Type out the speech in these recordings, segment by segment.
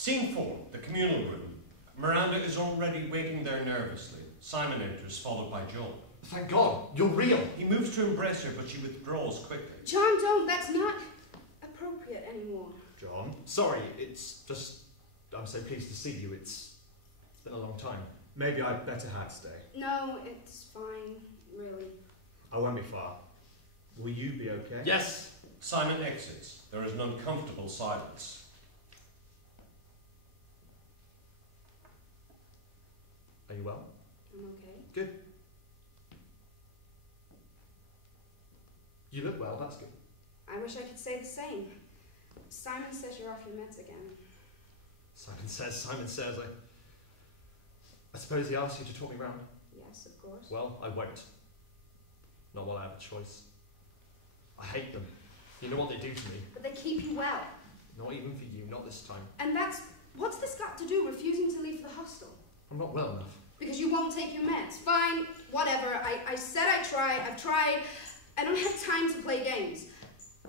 Scene 4, the communal room. Miranda is already waiting there nervously. Simon enters, followed by John. Thank God, you're real. He moves to embrace her, but she withdraws quickly. John, don't. That's not appropriate anymore. John, sorry, it's just... I'm so pleased to see you. It's been a long time. Maybe I'd better had stay. No, it's fine, really. I won't be far. Will you be okay? Yes! Simon exits. There is an uncomfortable silence. Are you well? I'm okay. Good. You look well, that's good. I wish I could say the same. Simon says you're off your meds again. Simon says. I suppose he asked you to talk me round? Yes, of course. Well, I won't. Not while I have a choice. I hate them. You know what they do to me. But they keep you well. Not even for you, not this time. And what's this got to do, refusing to leave the hostel? I'm not well enough. Because you won't take your meds. Fine, whatever. I said I'd try. I've tried. I don't have time to play games.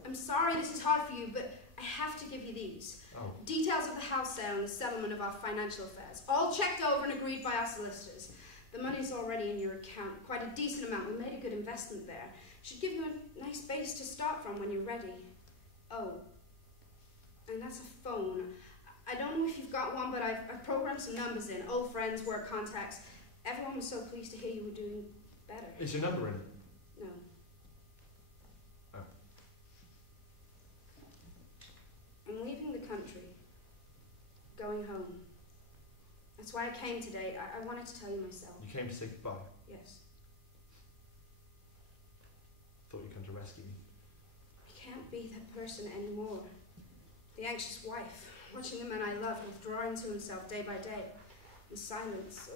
I'm sorry this is hard for you, but I have to give you these. Oh. Details of the house sale and the settlement of our financial affairs. All checked over and agreed by our solicitors. The money's already in your account. Quite a decent amount. We made a good investment there. Should give you a nice base to start from when you're ready. Oh, and that's a phone. I don't know if you've got one, but I've programmed some numbers in. Old friends, work contacts. Everyone was so pleased to hear you were doing better. Is your number in? No. Oh. I'm leaving the country. Going home. That's why I came today. I wanted to tell you myself. You came to say goodbye? Yes. Thought you'd come to rescue me. I can't be that person anymore. The anxious wife, watching the man I loved withdrawing to himself day by day, in silence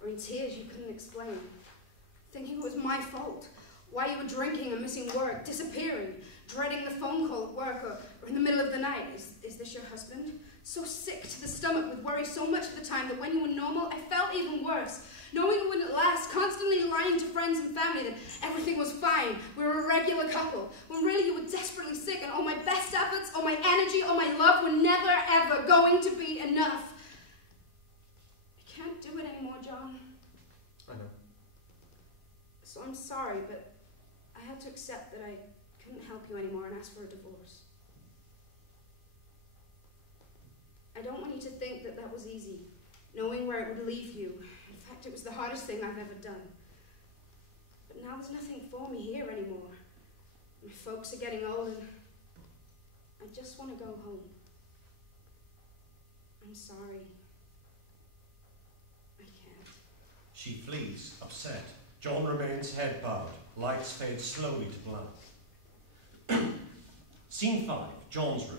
or in tears you couldn't explain, thinking it was my fault, why you were drinking and missing work, disappearing, dreading the phone call at work or in the middle of the night. Is this your husband? So sick to the stomach with worry so much of the time that when you were normal, I felt even worse. Knowing it wouldn't last, constantly lying to friends and family that everything was fine, we were a regular couple, when really you were desperately sick and all my best efforts, all my energy, all my love were never ever going to be enough. I can't do it anymore, John. I know. So I'm sorry, but I had to accept that I couldn't help you anymore and ask for a divorce. I don't want you to think that that was easy, knowing where it would leave you. In fact, it was the hardest thing I've ever done. But now there's nothing for me here anymore. My folks are getting old and I just want to go home. I'm sorry. I can't. She flees, upset. John remains head bowed. Lights fade slowly to black. Scene 5, John's room.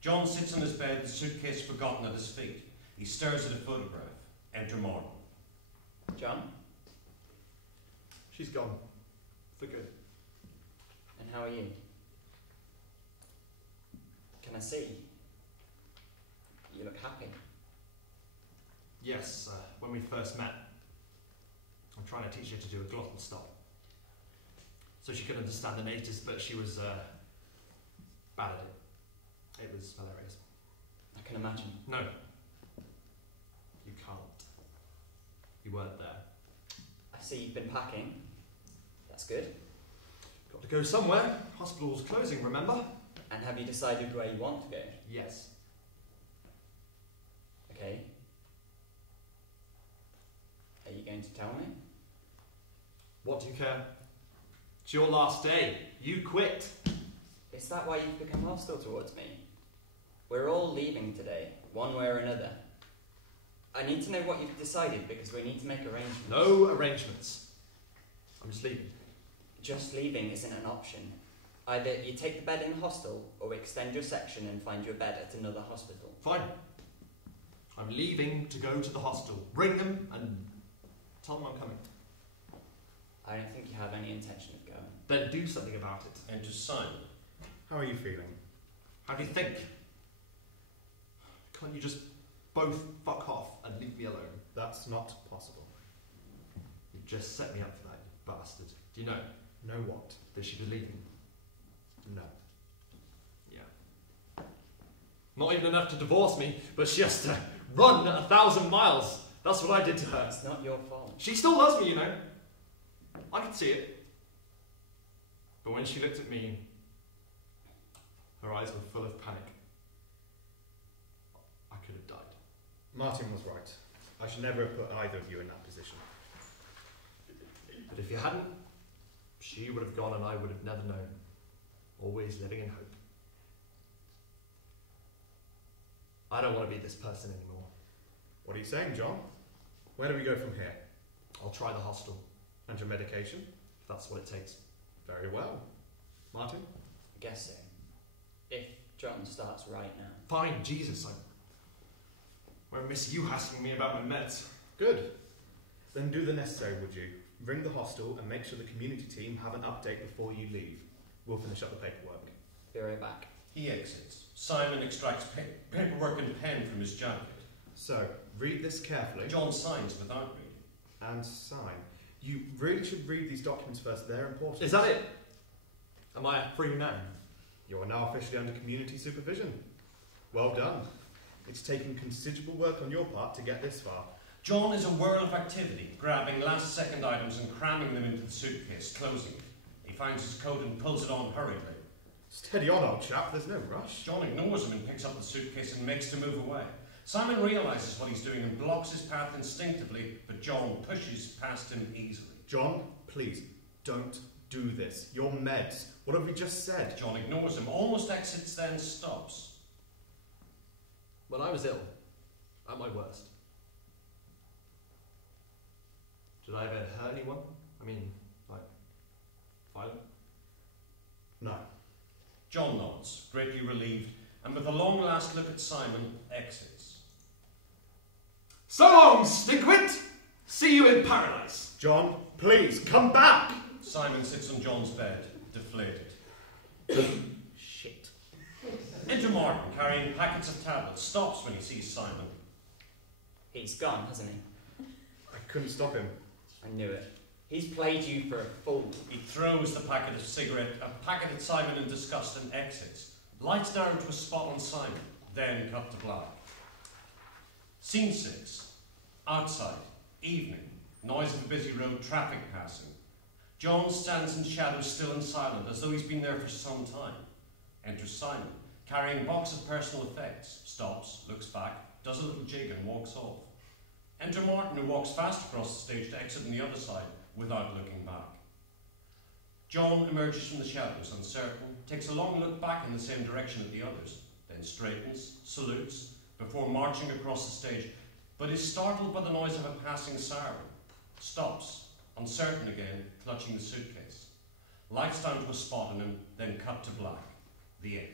John sits on his bed, the suitcase forgotten at his feet. He stares at a photograph. Enter Morgan. John? She's gone. For good. And how are you? Can I see? You look happy. Yes, when we first met, I'm trying to teach her to do a glottal stop. So she could understand the natives, but she was bad at it. It was hilarious. I can imagine. No. You can't. You weren't there. I see you've been packing. That's good. Got to go somewhere. Hospital's closing, remember? And have you decided where you want to go? Yes. Okay. Are you going to tell me? What do you care? It's your last day. You quit. Is that why you've become hostile towards me? We're all leaving today, one way or another. I need to know what you've decided because we need to make arrangements. No arrangements. I'm just leaving. Just leaving isn't an option. Either you take the bed in the hostel or we extend your section and find you a bed at another hospital. Fine. I'm leaving to go to the hostel. Bring them and tell them I'm coming. I don't think you have any intention of going. Then do something about it. Enter Simon. How are you feeling? How do you think? Can't you just both fuck off and leave me alone? That's not possible. You just set me up for that, you bastard. Do you know? Know what? That she was leaving. No. Yeah. Not even enough to divorce me, but she has to run 1,000 miles. That's what I did to her. It's not your fault. She still loves me, you know. I could see it. But when she looked at me, her eyes were full of panic. I could have died. Martin was right. I should never have put either of you in that position. But if you hadn't, she would have gone and I would have never known. Always living in hope. I don't want to be this person anymore. What are you saying, John? Where do we go from here? I'll try the hostel, And your medication? if that's what it takes. Very well. Martin? I guess so. If John starts right now. Fine, Jesus, I won't miss you asking me about my meds. Good. Then do the necessary, would you? Ring the hostel and make sure the community team have an update before you leave. We'll finish up the paperwork. Be right back. He exits. Simon extracts paperwork and pen from his jacket. So, read this carefully. John signs without reading. And sign. You really should read these documents first. They're important. Is that it? Am I a free man? You are now officially under community supervision. Well done. It's taken considerable work on your part to get this far. John is a whirl of activity, grabbing last-second items and cramming them into the suitcase, closing it. He finds his coat and pulls it on hurriedly. Steady on, old chap. There's no rush. John ignores him and picks up the suitcase and makes to move away. Simon realises what he's doing and blocks his path instinctively, but John pushes past him easily. John, please, don't do this. Your meds. What have we just said? John ignores him, almost exits, then stops. When I was ill, at my worst, did I ever hurt anyone? I mean, like, violent? No. John nods, greatly relieved, and with a long last look at Simon, exits. So long, stinkwit! See you in paradise! John, please, come back! Simon sits on John's bed, deflated. Shit. Enter Martin, carrying packets of tablets, stops when he sees Simon. He's gone, hasn't he? I couldn't stop him. I knew it. He's played you for a fool. He throws the packet at Simon in disgust and exits. Lights narrow to a spot on Simon, then cut to black. Scene 6. Outside. Evening. Noise of a busy road, traffic passing. John stands in shadow, still and silent, as though he's been there for some time. Enters Simon, carrying a box of personal effects. Stops, looks back, does a little jig and walks off. Enter Martin, who walks fast across the stage to exit on the other side, without looking back. John emerges from the shadows, uncertain, takes a long look back in the same direction as the others, then straightens, salutes, before marching across the stage, but is startled by the noise of a passing siren. Stops, uncertain again, clutching the suitcase. Lights down to a spot on him, then cut to black. The end.